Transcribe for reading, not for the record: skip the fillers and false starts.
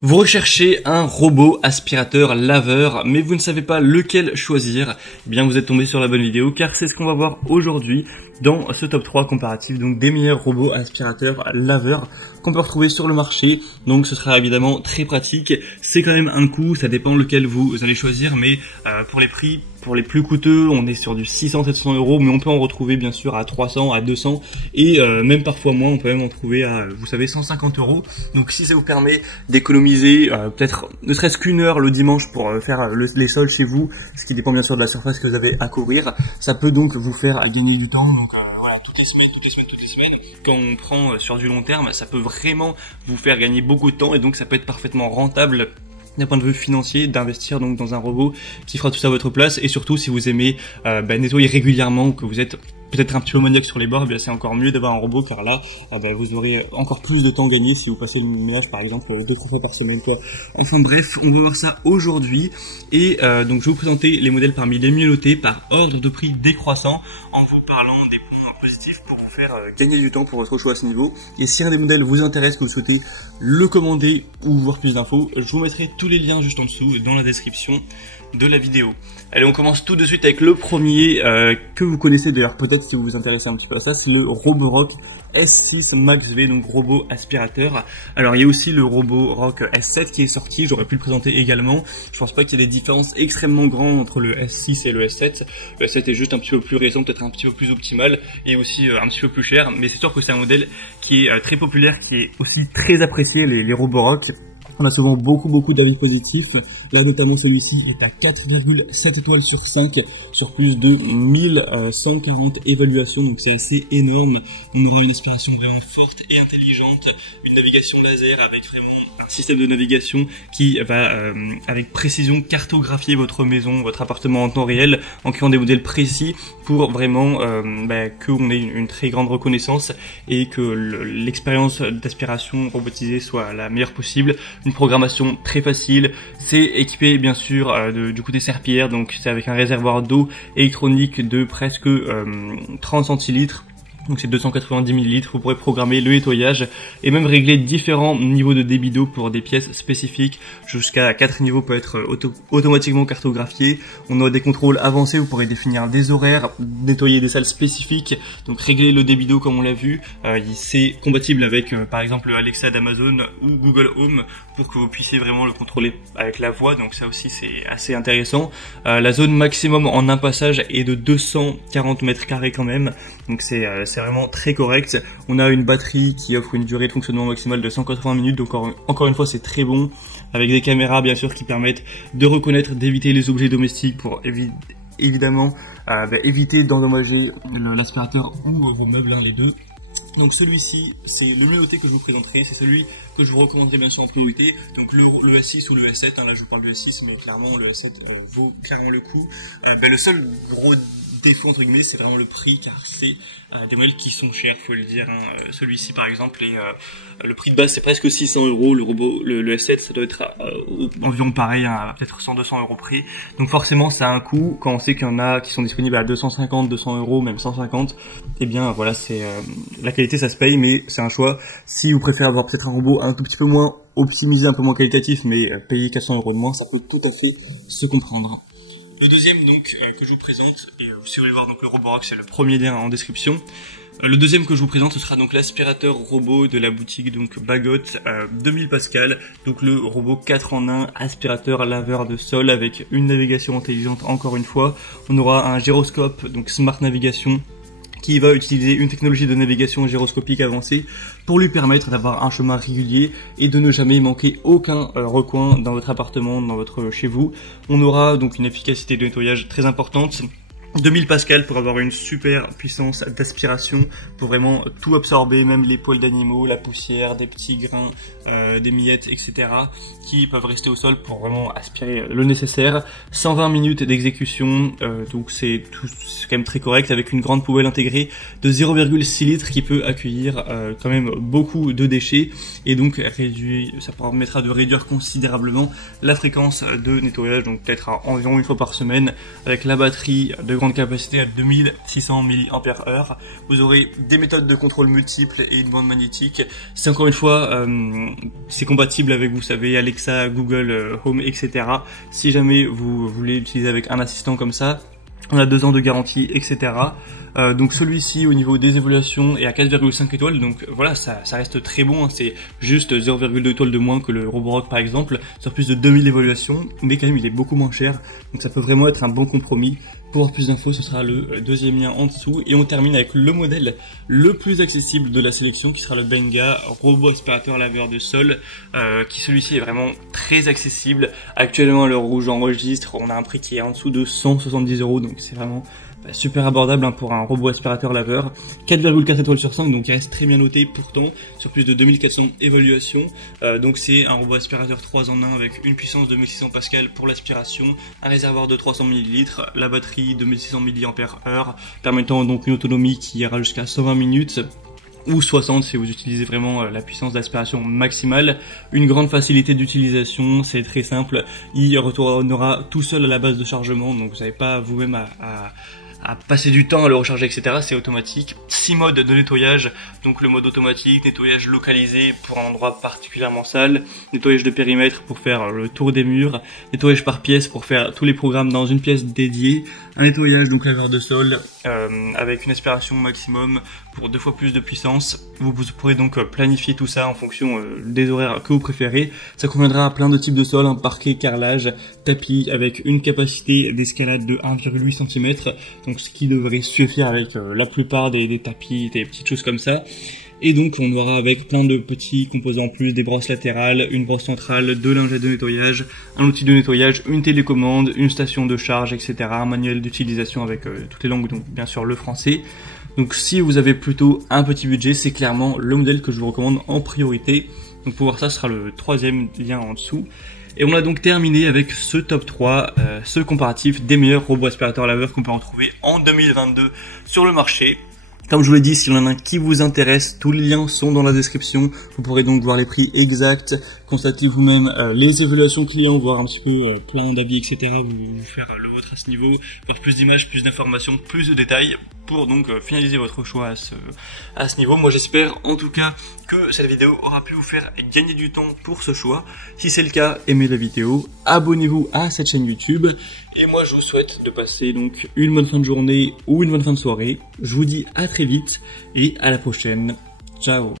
Vous recherchez un robot aspirateur laveur, mais vous ne savez pas lequel choisir. Eh bien, vous êtes tombé sur la bonne vidéo, car c'est ce qu'on va voir aujourd'hui dans ce top 3 comparatif, donc des meilleurs robots aspirateurs laveurs qu'on peut retrouver sur le marché. Donc ce sera évidemment très pratique. C'est quand même un coût, ça dépend lequel vous allez choisir, mais pour les prix, pour les plus coûteux, on est sur du 600-700 euros, mais on peut en retrouver bien sûr à 300, à 200 et même parfois moins, on peut même en trouver à, vous savez, 150 euros. Donc si ça vous permet d'économiser peut-être ne serait-ce qu'une heure le dimanche pour faire les sols chez vous, ce qui dépend bien sûr de la surface que vous avez à couvrir, ça peut donc vous faire gagner du temps. Donc voilà, toutes les semaines, quand on prend sur du long terme, ça peut vraiment vous faire gagner beaucoup de temps et donc ça peut être parfaitement rentable d'un point de vue financier d'investir donc dans un robot qui fera tout ça à votre place. Et surtout si vous aimez nettoyer régulièrement, que vous êtes peut-être un petit peu maniaque sur les bords, eh bien c'est encore mieux d'avoir un robot, car là vous aurez encore plus de temps gagné si vous passez le ménage par exemple 2-3 fois par semaine quoi. Enfin bref, on va voir ça aujourd'hui et donc je vais vous présenter les modèles parmi les mieux notés par ordre de prix décroissant en vous parlant des points positifs pour vous faire gagner du temps pour votre choix à ce niveau. Et si un des modèles vous intéresse, que vous souhaitez le commander ou voir plus d'infos, je vous mettrai tous les liens juste en dessous dans la description de la vidéo. Allez, on commence tout de suite avec le premier que vous connaissez d'ailleurs peut-être si vous vous intéressez un petit peu à ça, c'est le Roborock S6 Max V, donc robot aspirateur. Alors il y a aussi le Roborock S7 qui est sorti, j'aurais pu le présenter également. Je pense pas qu'il y ait des différences extrêmement grandes entre le S6 et le S7. Le S7 est juste un petit peu plus récent, peut-être un petit peu plus optimal et aussi un petit peu plus cher, mais c'est sûr que c'est un modèle qui est très populaire, qui est aussi très apprécié, les Roborock. On a souvent beaucoup d'avis positifs. Là notamment celui-ci est à 4,7 étoiles sur 5 sur plus de 1140 évaluations, donc c'est assez énorme. On aura une aspiration vraiment forte et intelligente, une navigation laser avec vraiment un système de navigation qui va avec précision cartographier votre maison, votre appartement en temps réel en créant des modèles précis pour vraiment qu'on ait une très grande reconnaissance et que l'expérience d'aspiration robotisée soit la meilleure possible. Une programmation très facile, c'est équipé bien sûr du côté serpillière, donc c'est avec un réservoir d'eau électronique de presque 30 centilitres. Donc c'est 290 ml, vous pourrez programmer le nettoyage et même régler différents niveaux de débit d'eau pour des pièces spécifiques. Jusqu'à 4 niveaux peut être automatiquement cartographié. On a des contrôles avancés, vous pourrez définir des horaires, nettoyer des salles spécifiques, donc régler le débit d'eau comme on l'a vu. C'est compatible avec par exemple Alexa d'Amazon ou Google Home pour que vous puissiez vraiment le contrôler avec la voix, donc ça aussi c'est assez intéressant. La zone maximum en un passage est de 240 mètres carrés quand même, donc c'est vraiment très correct. On a une batterie qui offre une durée de fonctionnement maximale de 180 minutes, donc encore une fois c'est très bon, avec des caméras bien sûr qui permettent de reconnaître, d'éviter les objets domestiques pour évidemment éviter d'endommager l'aspirateur ou vos meubles, les deux. Donc celui-ci, c'est le mieux noté que je vous présenterai, c'est celui que je vous recommanderai bien sûr en priorité. Donc le S6 ou le S7, là je vous parle du S6, mais clairement le S7 vaut clairement le coup. Le seul gros défaut entre guillemets, c'est vraiment le prix, car c'est des modèles qui sont chers, faut le dire. Celui-ci par exemple, le prix de base c'est presque 600 euros, le S7 ça doit être environ pareil, peut-être 100-200 euros prix. Donc forcément ça a un coût, quand on sait qu'il y en a qui sont disponibles à 250-200 euros, même 150, et bien voilà, c'est la qualité ça se paye, mais c'est un choix. Si vous préférez avoir peut-être un robot un tout petit peu moins optimisé, un peu moins qualitatif, mais payer 400 euros de moins, ça peut tout à fait se comprendre. Le deuxième donc que je vous présente, et si vous voulez voir donc le Roborock, c'est le premier lien en description. Le deuxième que je vous présente, ce sera donc l'aspirateur robot de la boutique donc Bagot, 2000 Pascal, donc le robot 4 en 1, aspirateur laveur de sol avec une navigation intelligente encore une fois. On aura un gyroscope, donc Smart Navigation, qui va utiliser une technologie de navigation gyroscopique avancée pour lui permettre d'avoir un chemin régulier et de ne jamais manquer aucun recoin dans votre appartement, chez vous. On aura donc une efficacité de nettoyage très importante. 2000 Pascal pour avoir une super puissance d'aspiration, pour vraiment tout absorber, même les poils d'animaux, la poussière, des petits grains, des miettes, etc. qui peuvent rester au sol pour vraiment aspirer le nécessaire. 120 minutes d'exécution, donc c'est quand même très correct, avec une grande poubelle intégrée de 0,6 litres qui peut accueillir quand même beaucoup de déchets, et donc ça permettra de réduire considérablement la fréquence de nettoyage, donc peut-être environ une fois par semaine, avec la batterie de grande capacité à 2600 mAh. Vous aurez des méthodes de contrôle multiples et une bande magnétique. C'est encore une fois, c'est compatible avec, vous savez, Alexa, Google Home, etc. Si jamais vous voulez l'utiliser avec un assistant comme ça, on a 2 ans de garantie, etc. Donc celui-ci au niveau des évaluations est à 4,5 étoiles, donc voilà, ça reste très bon, hein. C'est juste 0,2 étoiles de moins que le Roborock par exemple, sur plus de 2000 évaluations, mais quand même il est beaucoup moins cher, donc ça peut vraiment être un bon compromis. Pour avoir plus d'infos, ce sera le deuxième lien en dessous, et on termine avec le modèle le plus accessible de la sélection, qui sera le Benga robot aspirateur laveur de sol, qui celui-ci est vraiment très accessible. Actuellement, à l'heure où j'enregistre, on a un prix qui est en dessous de 170 €, donc c'est vraiment super abordable, hein, pour un robot aspirateur laveur. 4,4 étoiles sur 5, donc il reste très bien noté pourtant, sur plus de 2400 évaluations. Donc c'est un robot aspirateur 3 en 1 avec une puissance de 1600 Pascal pour l'aspiration, un réservoir de 300 ml, la batterie de 1600 mAh, permettant donc une autonomie qui ira jusqu'à 120 minutes. Ou 60 si vous utilisez vraiment la puissance d'aspiration maximale. Une grande facilité d'utilisation, c'est très simple, il retournera tout seul à la base de chargement, donc vous n'avez pas vous-même à passer du temps à le recharger, etc. C'est automatique. 6 modes de nettoyage, donc le mode automatique, nettoyage localisé pour un endroit particulièrement sale, nettoyage de périmètre pour faire le tour des murs, nettoyage par pièce pour faire tous les programmes dans une pièce dédiée, un nettoyage donc laveur de sol avec une aspiration maximum pour 2 fois plus de puissance. Vous pourrez donc planifier tout ça en fonction des horaires que vous préférez. Ça conviendra à plein de types de sols, hein, parquet, carrelage, tapis, avec une capacité d'escalade de 1,8 cm, donc ce qui devrait suffire avec la plupart des tapis, des petites choses comme ça. Et donc on aura avec plein de petits composants en plus, des brosses latérales, une brosse centrale, 2 lingettes de nettoyage, un outil de nettoyage, une télécommande, une station de charge, etc. Un manuel d'utilisation avec toutes les langues, donc bien sûr le français. Donc si vous avez plutôt un petit budget, c'est clairement le modèle que je vous recommande en priorité. Donc pour voir ça, ce sera le 3e lien en dessous. Et on a donc terminé avec ce top 3, ce comparatif des meilleurs robots aspirateurs laveurs qu'on peut en trouver en 2022 sur le marché. Comme je vous l'ai dit, s'il y en a un qui vous intéresse, tous les liens sont dans la description. Vous pourrez donc voir les prix exacts, constater vous-même les évaluations clients, voir un petit peu plein d'avis, etc. Vous faire le vôtre à ce niveau, voir plus d'images, plus d'informations, plus de détails pour donc finaliser votre choix à ce niveau. Moi j'espère en tout cas que cette vidéo aura pu vous faire gagner du temps pour ce choix. Si c'est le cas, aimez la vidéo, abonnez-vous à cette chaîne YouTube. Et moi je vous souhaite de passer donc une bonne fin de journée ou une bonne fin de soirée. Je vous dis à très vite et à la prochaine. Ciao.